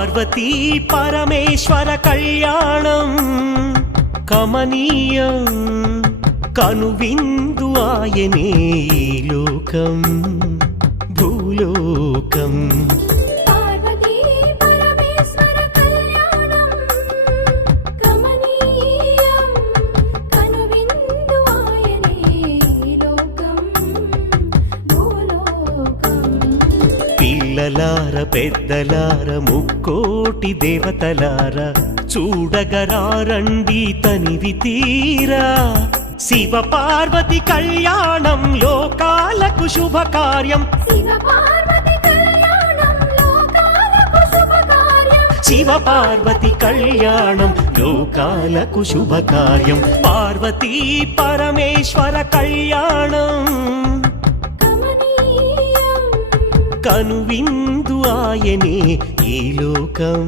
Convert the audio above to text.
పార్వతీ పరమేశ్వర కళ్యాణం కమనీయం కనువిందు ఆయనే ఈ లోకం భూలోకం పార్వతీ పరమేశ్వర కళ్యాణం కమనీయం కనువిందు ఆయనే ఈ లోకం భూలోకం పిల్లలార పెద్దలార ముక్కోటి దేవతలార చూడగరారండి తనివి తీరా శివ పార్వతి కళ్యాణం లోకాలకు శుభకార్యం శివ పార్వతి కళ్యాణం లోకాలకు శుభకార్యం శివ పార్వతి కళ్యాణం లోకాలకు శుభకార్యం పార్వతీ పరమేశ్వర కళ్యాణం కమనీయం కనువిందు ఆయనే ఈ లోకం